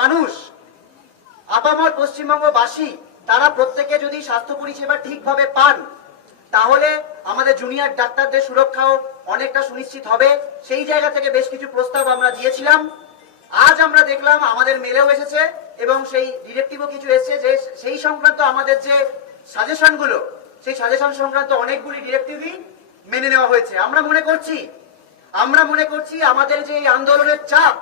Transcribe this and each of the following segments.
মানুষ, আপামর পশ্চিমবঙ্গবাসী, তারা প্রত্যেকে যদি স্বাস্থ্য পরিষেবা ঠিকভাবে পান, তাহলে আমাদের জুনিয়র ডাক্তারদের সুরক্ষাও অনেকটা সুনিশ্চিত হবে। সেই জায়গা থেকে বেশ কিছু প্রস্তাব আমরা দিয়েছিলাম। আজ আমরা দেখলাম আমাদের মেলেও এসেছে এবং সেই ডিরেক্টিভও কিছু এসেছে যে সেই সংক্রান্ত আমাদের যে সাজেশনগুলো সেই সাজেশন সংক্রান্ত অনেকগুলি ডিরেক্টিভই মেনে নেওয়া হয়েছে। আমরা মনে করছি, আমরা মনে করছি আমাদের যে এই আন্দোলনের চাপ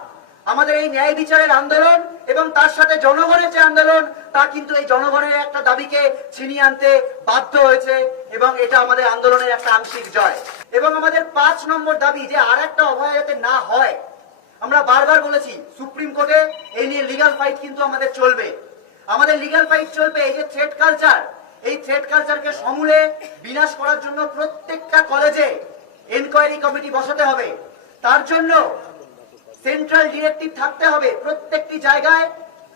আমাদের এই ন্যায় বিচারের আন্দোলন এবং তার সাথে জনগণের যে আন্দোলন, তা কিন্তু এই জনগণের একটা দাবিকে ছিনিয়ে আনতে বাধ্য হয়েছে এবং এটা আমাদের আন্দোলনের একটা আংশিক জয়। এবং আমাদের পাঁচ নম্বর দাবি যে আর একটা অভয় যাতে না হয়, আমরা বারবার বলেছি, সুপ্রিম কোর্টে এই নিয়ে লিগাল ফাইট কিন্তু আমাদের চলবে। আমাদের লিগাল ফাইট চলবে এই যে থ্রেড কালচার এই থ্রেড কালচারকে সমূলে বিনাশ করার জন্য প্রত্যেকটা কলেজে এনকোয়ারি কমিটি বসাতে হবে। তার জন্য সেন্ট্রাল ডিরেক্টিভ থাকতে হবে প্রত্যেকটি জায়গায়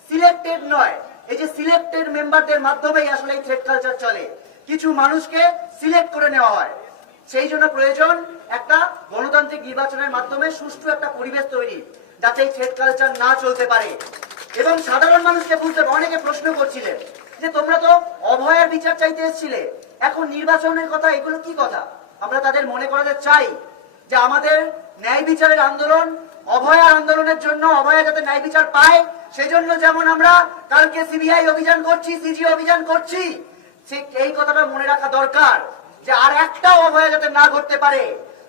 সিলেক্টেড নয়। এই যে সিলেক্টেড মেম্বারদের মাধ্যমেই আসলে এই থ্রেড কালচার চলে। কিছু মানুষকে সিলেক্ট করে নেওয়া হয়। সেই জন্য প্রয়োজন একটা গণতান্ত্রিক নির্বাচনের মাধ্যমে সুষ্ঠু একটা পরিবেশ তৈরি, যাতে এই থ্রেড কালচার না চলতে পারে। এবং সাধারণ মানুষকে বুঝতে অনেকে প্রশ্ন করছিলেন যে তোমরা তো অভয়ার বিচার চাইতে এসেছিলে, এখন নির্বাচনের কথা, এগুলো কি কথা? আমরা তাদের মনে করাতে চাই যে আমাদের ন্যায় বিচারের আন্দোলন অভয়া আন্দোলনের জন্য অভয়া যাতে ন্যায় বিচার পায়, সেজন্য যেমন আমরা কালকে সিবিআই অভিযান করছি সিজি অভিযান করছি, ঠিক এই কথাটা মনে রাখা দরকার যে আর একটা অভয়া যাতে না ঘটতে পারে।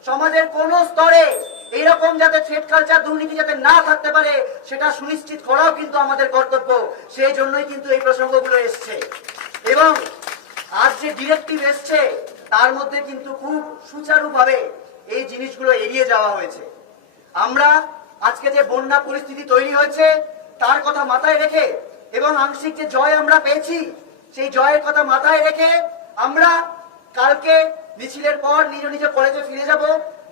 সমাজের কোন স্তরে এইরকম যাতে থ্রেড কালচার দুর্নীতি যাতে না থাকতে পারে, সেটা সুনিশ্চিত করাও কিন্তু আমাদের কর্তব্য। সেই জন্যই কিন্তু এই প্রসঙ্গগুলো এসছে। এবং আজ যে ডিরেক্টিভ এসছে, তার মধ্যে কিন্তু খুব সুচারুভাবে এই জিনিসগুলো এড়িয়ে যাওয়া হয়েছে। আমরা আজকে যে বন্যা পরিস্থিতি তৈরি হয়েছে, তার কথা মাথায় রেখে এবং আংশিক যে জয় আমরা পেয়েছি, সেই জয়ের কথা মাথায় রেখে আমরা কালকে মিছিলের পর নিজ নিজ কলেজে ফিরে যাব,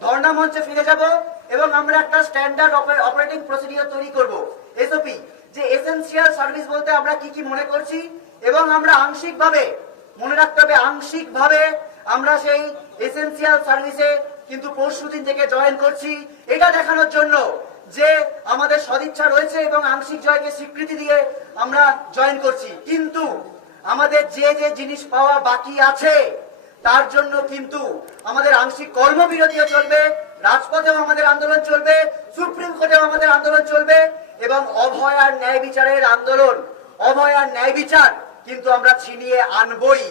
ধর্ণা মঞ্চে ফিরে যাব এবং আমরা একটা স্ট্যান্ডার্ড অপারেটিং প্রসিডিওর তৈরি করব। এসওপি যে এসেনশিয়াল সার্ভিস বলতে আমরা কি কি মনে করছি এবং আমরা আংশিকভাবে, মনে রাখতে হবে আংশিকভাবে আমরা সেই এসেনশিয়াল সার্ভিসে কিন্তু পরশু দিন থেকে জয়েন করছি। এটা দেখানোর জন্য যে আমাদের সদিচ্ছা রয়েছে এবং আংশিক জয়কে স্বীকৃতি দিয়ে আমরা জয়েন করছি। কিন্তু আমাদের যে যে জিনিস পাওয়া বাকি আছে, তার জন্য কিন্তু আমাদের আংশিক কর্মবিরতিও চলবে, রাজপথেও আমাদের আন্দোলন চলবে, সুপ্রিম কোর্টেও আমাদের আন্দোলন চলবে এবং অভয় আর ন্যায় বিচারের আন্দোলন, অভয় আর ন্যায় বিচার কিন্তু আমরা ছিনিয়ে আনবই।